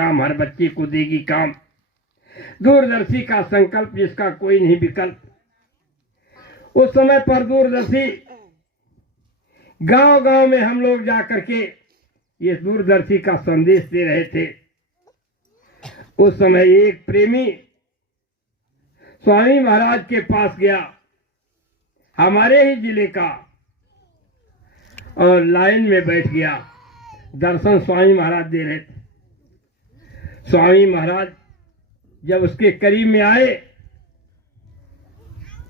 काम हर बच्चे को देगी काम, दूरदर्शी का संकल्प जिसका कोई नहीं विकल्प। उस समय पर दूरदर्शी गांव गांव में हम लोग जाकर के ये दूरदर्शी का संदेश दे रहे थे। उस समय एक प्रेमी स्वामी महाराज के पास गया, हमारे ही जिले का, और लाइन में बैठ गया। दर्शन स्वामी महाराज दे रहे थे। स्वामी महाराज जब उसके करीब में आए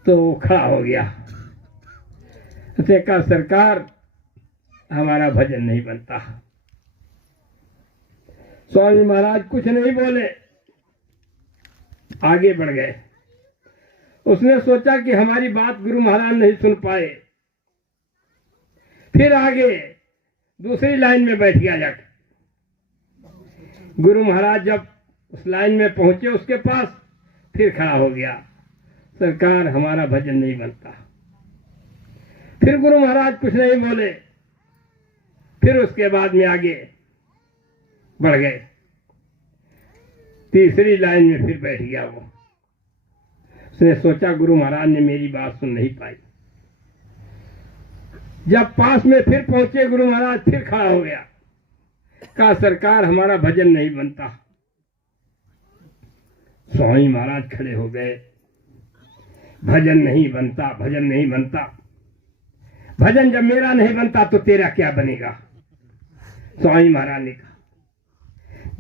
तो वो खड़ा हो गया। उसने कहा, सरकार हमारा भजन नहीं बनता। स्वामी महाराज कुछ नहीं बोले, आगे बढ़ गए। उसने सोचा कि हमारी बात गुरु महाराज नहीं सुन पाए, फिर आगे दूसरी लाइन में बैठ गया जाकर। गुरु महाराज जब उस लाइन में पहुंचे उसके पास, फिर खड़ा हो गया, सरकार हमारा भजन नहीं बनता। फिर गुरु महाराज कुछ नहीं बोले, फिर उसके बाद में आगे बढ़ गए। तीसरी लाइन में फिर बैठ गया वो। उसने सोचा गुरु महाराज ने मेरी बात सुन नहीं पाई। जब पास में फिर पहुंचे गुरु महाराज, फिर खड़ा हो गया, कहा सरकार हमारा भजन नहीं बनता। स्वामी महाराज खड़े हो गए, भजन नहीं बनता, भजन नहीं बनता। भजन जब मेरा नहीं बनता तो तेरा क्या बनेगा? स्वामी महाराज ने कहा,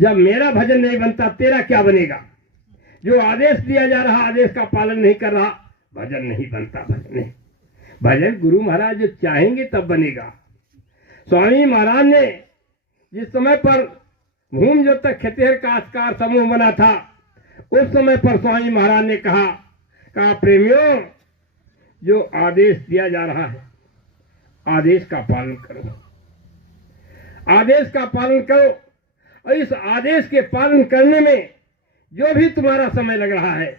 जब मेरा भजन नहीं बनता तेरा क्या बनेगा? जो आदेश दिया जा रहा आदेश का पालन नहीं कर रहा, भजन नहीं बनता। भजन नहीं, भजन गुरु महाराज जो चाहेंगे तब बनेगा। स्वामी महाराज ने जिस समय पर भूम जो तक खेतेहर का आस्कार समूह बना था, उस समय पर स्वामी महाराज ने कहा प्रेमियों, जो आदेश दिया जा रहा है आदेश का पालन करो, आदेश का पालन करो। और इस आदेश के पालन करने में जो भी तुम्हारा समय लग रहा है,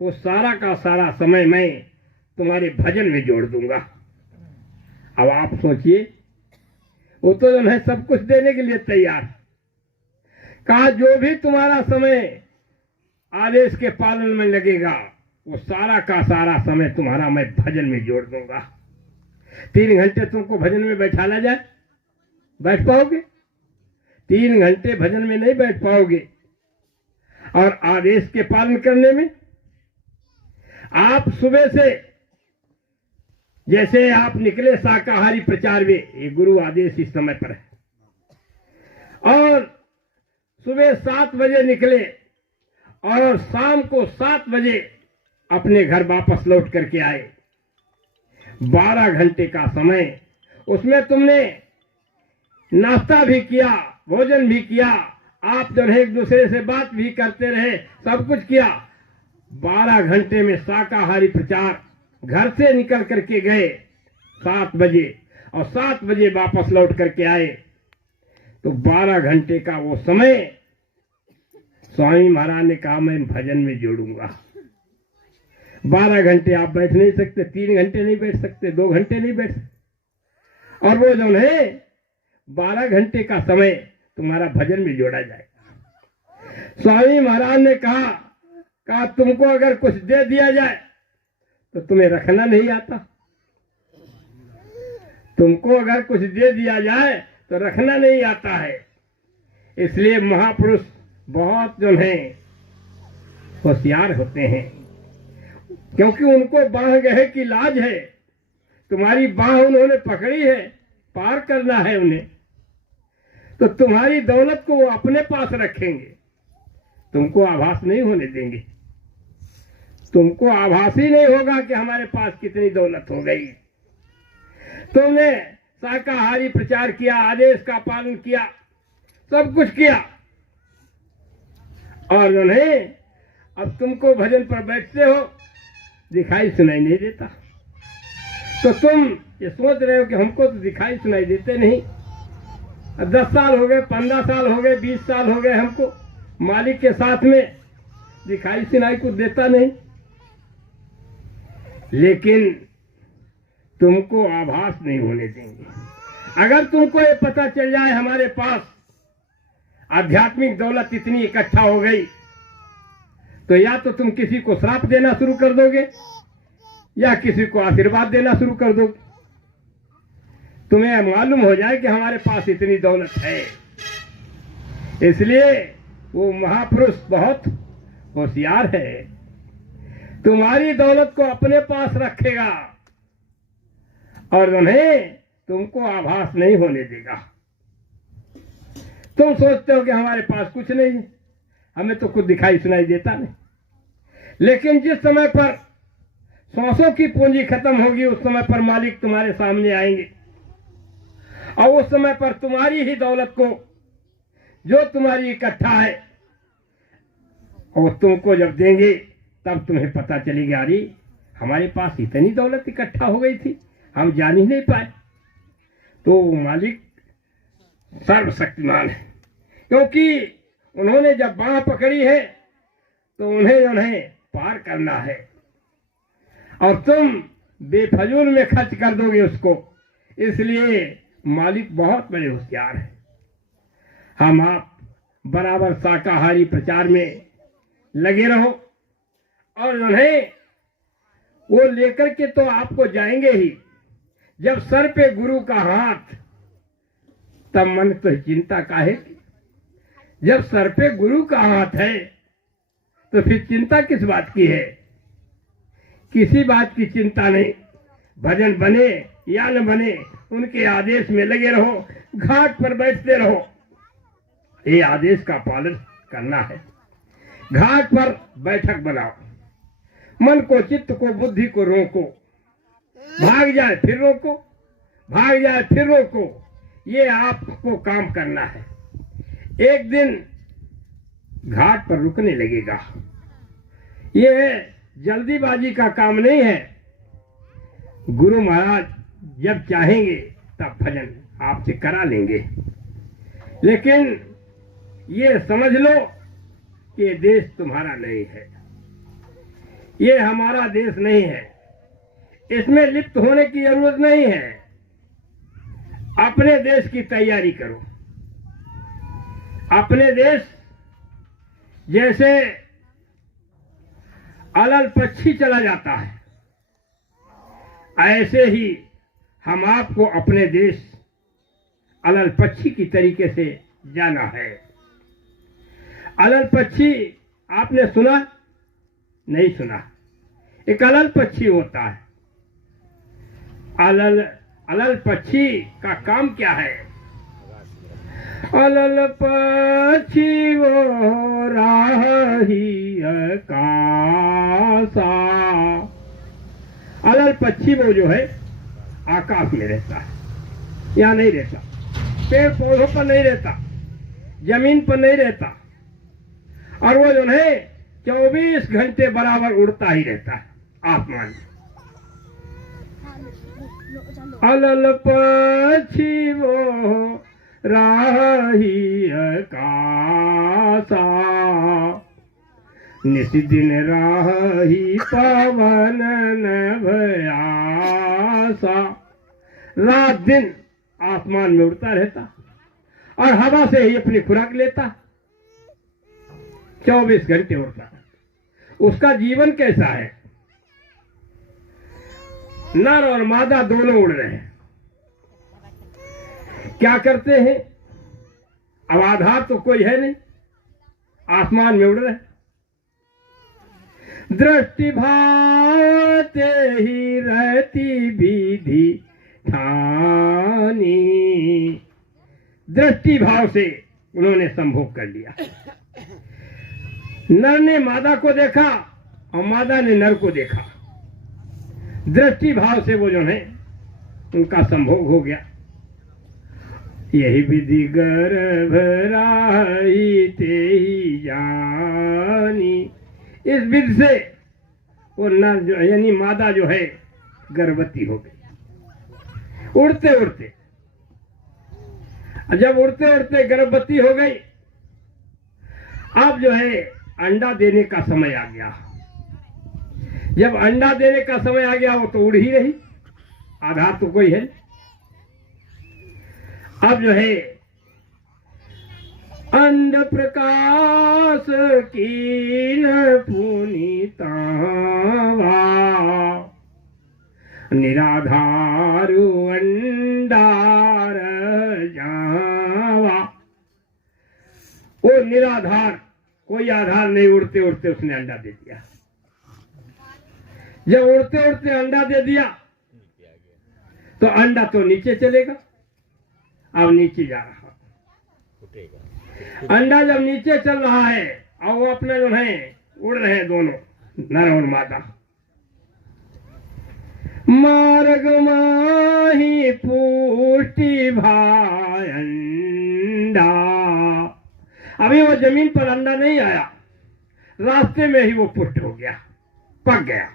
वो सारा का सारा समय मैं तुम्हारे भजन में जोड़ दूंगा। अब आप सोचिए, वो तो जो है सब कुछ देने के लिए तैयार। कहा जो भी तुम्हारा समय आदेश के पालन में लगेगा, वो सारा का सारा समय तुम्हारा मैं भजन में जोड़ दूंगा। 3 घंटे तुमको भजन में बैठाला जाए, बैठ पाओगे? 3 घंटे भजन में नहीं बैठ पाओगे। और आदेश के पालन करने में आप सुबह से जैसे आप निकले शाकाहारी प्रचार में, ये गुरु आदेश इस समय पर है, और सुबह 7 बजे निकले और शाम को 7 बजे अपने घर वापस लौट करके आए। 12 घंटे का समय, उसमें तुमने नाश्ता भी किया, भोजन भी किया, आप जो है एक दूसरे से बात भी करते रहे, सब कुछ किया। 12 घंटे में शाकाहारी प्रचार, घर से निकल करके गए 7 बजे और 7 बजे वापस लौट करके आए। तो 12 घंटे का वो समय स्वामी महाराज ने कहा मैं भजन में जोड़ूंगा। 12 घंटे आप बैठ नहीं सकते, 3 घंटे नहीं बैठ सकते, 2 घंटे नहीं बैठ सकते। और वो जो है 12 घंटे का समय तुम्हारा भजन में जोड़ा जाएगा। स्वामी महाराज ने कहा तुमको अगर कुछ दे दिया जाए तो तुम्हें रखना नहीं आता। तुमको अगर कुछ दे दिया जाए तो रखना नहीं आता है। इसलिए महापुरुष बहुत जो है होशियार होते हैं, क्योंकि उनको बांह गहे की लाज है। तुम्हारी बांह उन्होंने पकड़ी है, पार करना है उन्हें, तो तुम्हारी दौलत को वो अपने पास रखेंगे, तुमको आभास नहीं होने देंगे। तुमको आभास ही नहीं होगा कि हमारे पास कितनी दौलत हो गई। तुमने शाकाहारी प्रचार किया, आदेश का पालन किया, सब कुछ किया, और उन्हें अब तुमको भजन पर बैठते हो, दिखाई सुनाई नहीं देता। तो तुम ये सोच रहे हो कि हमको तो दिखाई सुनाई देते नहीं। 10 साल हो गए, 15 साल हो गए, 20 साल हो गए, हमको मालिक के साथ में दिखाई सुनाई कुछ देता नहीं। लेकिन तुमको आभास नहीं होने देंगे। अगर तुमको ये पता चल जाए हमारे पास आध्यात्मिक दौलत इतनी इकट्ठा हो गई तो या तो तुम किसी को श्राप देना शुरू कर दोगे या किसी को आशीर्वाद देना शुरू कर दोगे। तुम्हें मालूम हो जाए कि हमारे पास इतनी दौलत है, इसलिए वो महापुरुष बहुत होशियार है, तुम्हारी दौलत को अपने पास रखेगा और उन्हें तुमको आभास नहीं होने देगा। तुम सोचते हो कि हमारे पास कुछ नहीं है, हमें तो कुछ दिखाई सुनाई देता नहीं, लेकिन जिस समय पर सांसों की पूंजी खत्म होगी उस समय पर मालिक तुम्हारे सामने आएंगे और उस समय पर तुम्हारी ही दौलत को जो तुम्हारी इकट्ठा है और तुमको जब देंगे तब तुम्हें पता चलेगा अरे हमारे पास इतनी दौलत इकट्ठा हो गई थी, हम जान ही नहीं पाए। तो मालिक सर्वशक्तिमान है, क्योंकि उन्होंने जब बांह पकड़ी है तो उन्हें पार करना है और तुम बेफजूल में खर्च कर दोगे उसको, इसलिए मालिक बहुत बड़े होशियार है। हम आप बराबर शाकाहारी प्रचार में लगे रहो और उन्हें वो लेकर के तो आपको जाएंगे ही, जब सर पे गुरु का हाथ तब मन तो चिंता काहे की। जब सर पे गुरु का हाथ है तो फिर चिंता किस बात की है, किसी बात की चिंता नहीं। भजन बने या न बने उनके आदेश में लगे रहो, घाट पर बैठते रहो, ये आदेश का पालन करना है। घाट पर बैठक बनाओ, मन को चित्त को बुद्धि को रोको, भाग जाए फिर रोको, भाग जाए फिर रोको, ये आपको काम करना है। एक दिन घाट पर रुकने लगेगा, ये जल्दीबाजी का काम नहीं है। गुरु महाराज जब चाहेंगे तब भजन आपसे करा लेंगे, लेकिन ये समझ लो कि ये देश तुम्हारा नहीं है, ये हमारा देश नहीं है, इसमें लिप्त होने की जरूरत नहीं है। अपने देश की तैयारी करो। अपने देश जैसे अलल पक्षी चला जाता है, ऐसे ही हम आपको अपने देश अलल पक्षी की तरीके से जाना है। अलल पक्षी आपने सुना? नहीं सुना। एक अलल पक्षी होता है। अलल पक्षी का काम क्या है? अलल पक्षी वो राही आकाशा। अलल पक्षी वो जो है आकाश में रहता है, यहाँ नहीं रहता, पेड़ पौधों पर नहीं रहता, जमीन पर नहीं रहता, और वो जो है 24 घंटे बराबर उड़ता ही रहता है आसमान में। अलल पक्षी वो राही आकाशा, निशिदिन राही पवन भयासा। रात दिन आसमान में उड़ता रहता और हवा से ही अपनी खुराक लेता, 24 घंटे उड़ता। उसका जीवन कैसा है? नर और मादा दोनों उड़ रहे हैं। क्या करते हैं? अब आधार तो कोई है नहीं, आसमान में उड़ रहे। दृष्टि भाते ही रहती विधि ठानी। दृष्टि भाव से उन्होंने संभोग कर लिया। नर ने मादा को देखा और मादा ने नर को देखा। दृष्टि भाव से वो जो है उनका संभोग हो गया। यही विधि गर्भ राही ते ही जानी। इस विधि से वो नर जो यानी मादा जो है गर्भवती हो गई। उड़ते उड़ते, जब उड़ते उड़ते गर्भवती हो गई, अब जो है अंडा देने का समय आ गया। जब अंडा देने का समय आ गया वो तो उड़ ही रही, आधार तो कोई है। अब जो है अंड प्रकाश कीन पुनीतावा निराधारु अंडार जावा। वो निराधार, कोई आधार नहीं, उड़ते उड़ते उसने अंडा दे दिया। जब उड़ते उड़ते अंडा दे दिया तो अंडा तो नीचे चलेगा, अब नीचे जा रहा। अंडा जब नीचे चल रहा है और वो अपने जो है उड़ रहे हैं दोनों, नर और मादा। मार्ग माही पुष्टि भाई अंडा। अभी वो जमीन पर अंडा नहीं आया, रास्ते में ही वो पुष्ट हो गया, पक गया।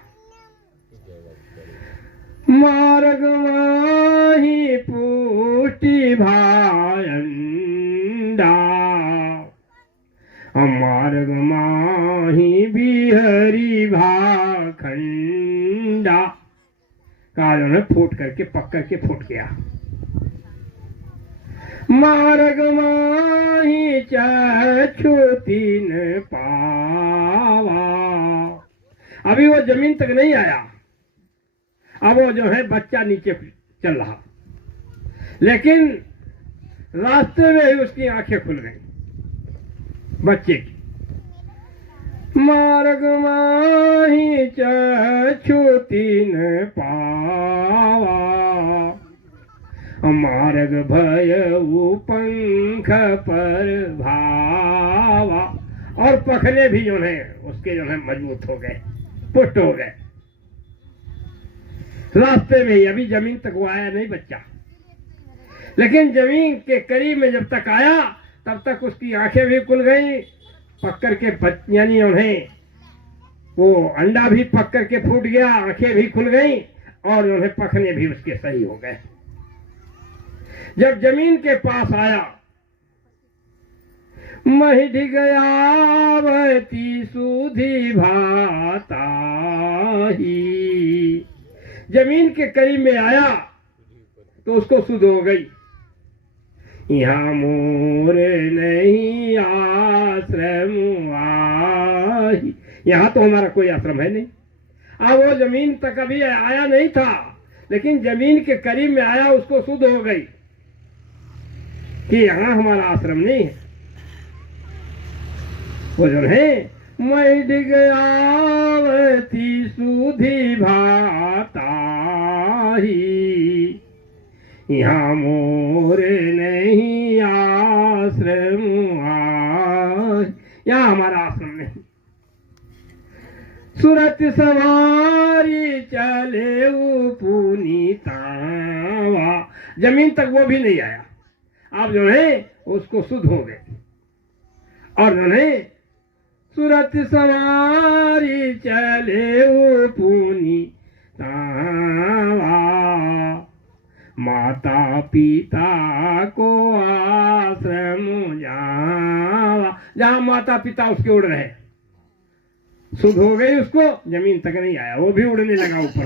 मार्ग माही पुष्टि भाई अंडा, मार्ग माही बिहरी भाखंडा। काजों ने फूट करके पक करके फूट गया। मार्ग माही चक्षुतीन पावा। अभी वो जमीन तक नहीं आया, अब वो जो है बच्चा नीचे चल रहा, लेकिन रास्ते में ही उसकी आंखें खुल गई बच्चे की। मार्ग माही चक्षुतीन पावा, मार्ग भय पंख पर भावा। और पखने भी जो है उसके जो है मजबूत हो गए, पुष्ट हो गए रास्ते में ही। अभी जमीन तक वो आया नहीं बच्चा, लेकिन जमीन के करीब में जब तक आया तब तक उसकी आंखें भी खुल गई, पक करके यानी उन्हें वो अंडा भी पक करके फूट गया, आंखें भी खुल गई और उन्हें पकने भी उसके सही हो गए। जब जमीन के पास आया, मही गयावती सुधी भाता ही। जमीन के करीब में आया तो उसको सुध हो गई। यहाँ मोर नहीं आश्रम आई। यहाँ तो हमारा कोई आश्रम है नहीं। अब वो जमीन तक अभी आया नहीं था, लेकिन जमीन के करीब में आया, उसको सुध हो गई कि यहाँ हमारा आश्रम नहीं है। वो जो है मैं गयावती सुधी भाता ही, यहाँ मोर नहीं आश्रम आई। यहाँ हमारा आश्रम नहीं। सूरत सवारी चले पुनीतावा। जमीन तक वो भी नहीं आया, आप जो है उसको शुद्ध हो गए। और जो है सूरत सवारी चले पुनीतावा, माता पिता को आश्रम जावा। जहां माता पिता उसके उड़ रहे, शुद्ध हो गई, उसको जमीन तक नहीं आया, वो भी उड़ने लगा ऊपर।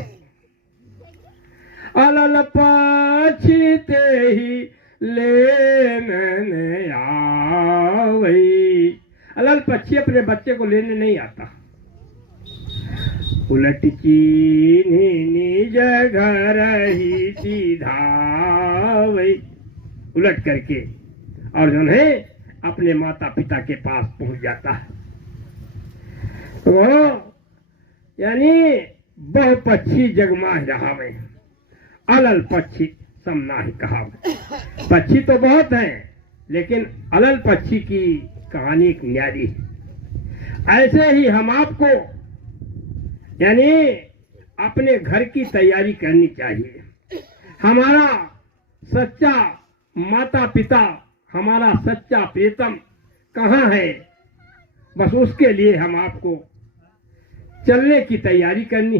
अलल पछीते ही लेने आवई। अलल पक्षी अपने बच्चे को लेने नहीं आता। उलट चीनी निज घर ही सीधावई। उलट करके और जो है अपने माता पिता के पास पहुंच जाता है। तो यानी बहु पक्षी जगमा रहा में, अलल पक्षी समना ही कहा। पक्षी तो बहुत हैं, लेकिन अलल पक्षी की कहानी एक न्यारी है। ऐसे ही हम आपको यानी अपने घर की तैयारी करनी चाहिए। हमारा सच्चा माता पिता, हमारा सच्चा प्रीतम कहाँ है, बस उसके लिए हम आपको चलने की तैयारी करनी।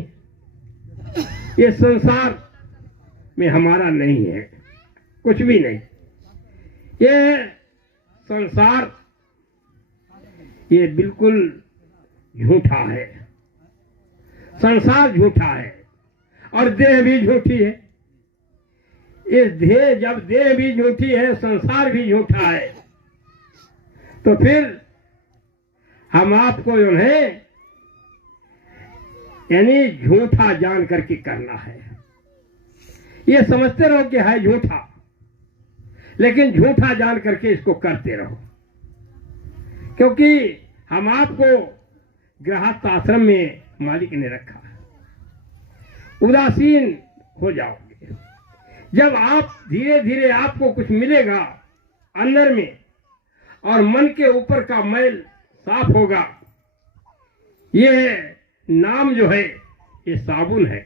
ये संसार में हमारा नहीं है, कुछ भी नहीं। ये संसार ये बिल्कुल झूठा है। संसार झूठा है और देह भी झूठी है। इस देह, जब देह भी झूठी है, संसार भी झूठा है, तो फिर हम आपको जो है यानी झूठा जान करके करना है। ये समझते रहो कि है झूठा, लेकिन झूठा जान करके इसको करते रहो, क्योंकि हम आपको गृहस्थ आश्रम में मालिक ने रखा है। उदासीन हो जाओगे। जब आप धीरे धीरे आपको कुछ मिलेगा अंदर में और मन के ऊपर का मैल साफ होगा। ये नाम जो है ये साबुन है।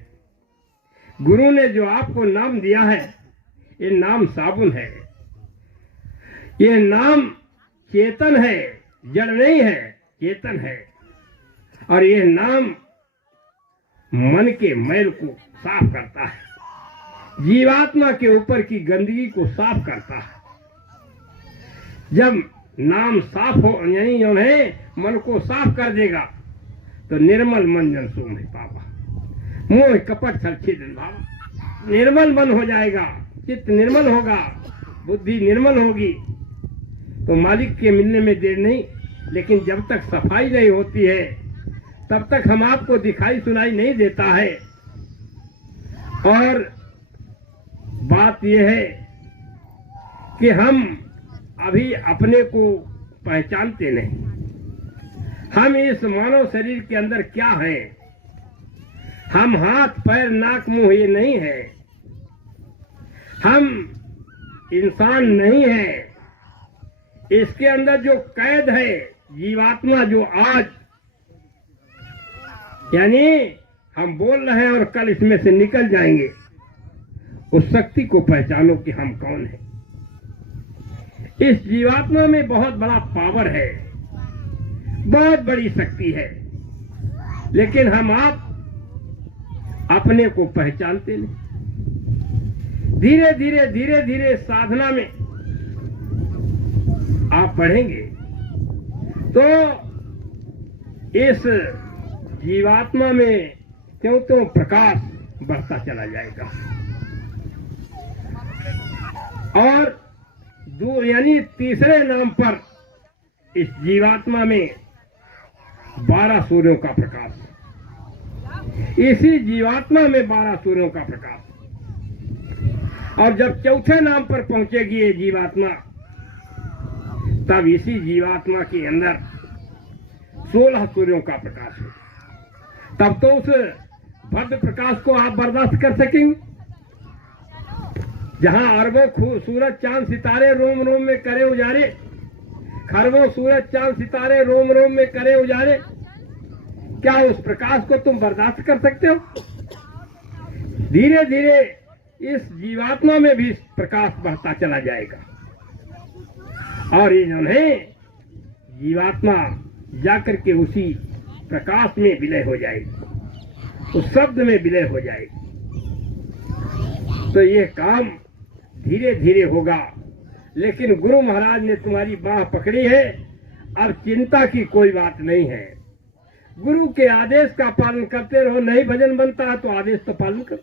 गुरु ने जो आपको नाम दिया है ये नाम साबुन है। ये नाम चेतन है, जड़ नहीं है, चेतन है। और ये नाम मन के मैल को साफ करता है, जीवात्मा के ऊपर की गंदगी को साफ करता है। जब नाम साफ हो यानी जो है मन को साफ कर देगा तो निर्मल मन जन सो में पावा, मोह कपट छल भाव। निर्मल मन हो जाएगा, चित्त निर्मल होगा, बुद्धि निर्मल होगी तो मालिक के मिलने में देर नहीं। लेकिन जब तक सफाई नहीं होती है तब तक हम आपको दिखाई सुनाई नहीं देता है। और बात यह है कि हम अभी अपने को पहचानते नहीं। हम इस मानव शरीर के अंदर क्या है? हम हाथ पैर नाक मुंह ये नहीं है। हम इंसान नहीं है। इसके अंदर जो कैद है जीवात्मा, जो आज यानी हम बोल रहे हैं और कल इसमें से निकल जाएंगे, उस शक्ति को पहचानो कि हम कौन हैं। इस जीवात्मा में बहुत बड़ा पावर है, बहुत बड़ी शक्ति है, लेकिन हम आप अपने को पहचानते नहीं। धीरे धीरे धीरे धीरे साधना में आप बढ़ेंगे तो इस जीवात्मा में त्यों त्यों प्रकाश बढ़ता चला जाएगा। और यानी तीसरे नाम पर इस जीवात्मा में 12 सूर्यों का प्रकाश, इसी जीवात्मा में 12 सूर्यों का प्रकाश। और जब चौथे नाम पर पहुंचेगी ये जीवात्मा, तब इसी जीवात्मा के अंदर 16 सूर्यों का प्रकाश हो। तब तो उस भव्य प्रकाश को आप बर्दाश्त कर सकेंगे, जहां अरबों सूरज चांद सितारे रोम रोम में करे उजारे, खरबों सूरज चांद सितारे रोम रोम में करे उजारे। क्या उस प्रकाश को तुम बर्दाश्त कर सकते हो? धीरे धीरे इस जीवात्मा में भी प्रकाश बढ़ता चला जाएगा और ये जो है जीवात्मा जाकर के उसी प्रकाश में विलय हो जाएगी, उस शब्द में विलय हो जाएगी। तो ये काम धीरे धीरे होगा, लेकिन गुरु महाराज ने तुम्हारी बाह पकड़ी है। अब चिंता की कोई बात नहीं है। गुरु के आदेश का पालन करते रहो। नहीं भजन बनता है तो आदेश तो पालन करो।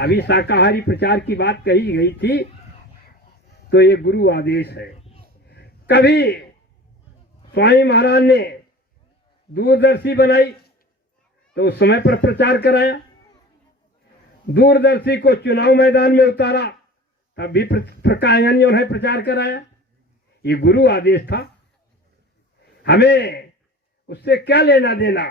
अभी शाकाहारी प्रचार की बात कही गई थी, तो ये गुरु आदेश है। कभी स्वामी महाराज ने दूरदर्शी बनाई तो उस समय पर प्रचार कराया। दूरदर्शी को चुनाव मैदान में उतारा तब भी प्रचार कराया। ये गुरु आदेश था। हमें उससे क्या लेना देना।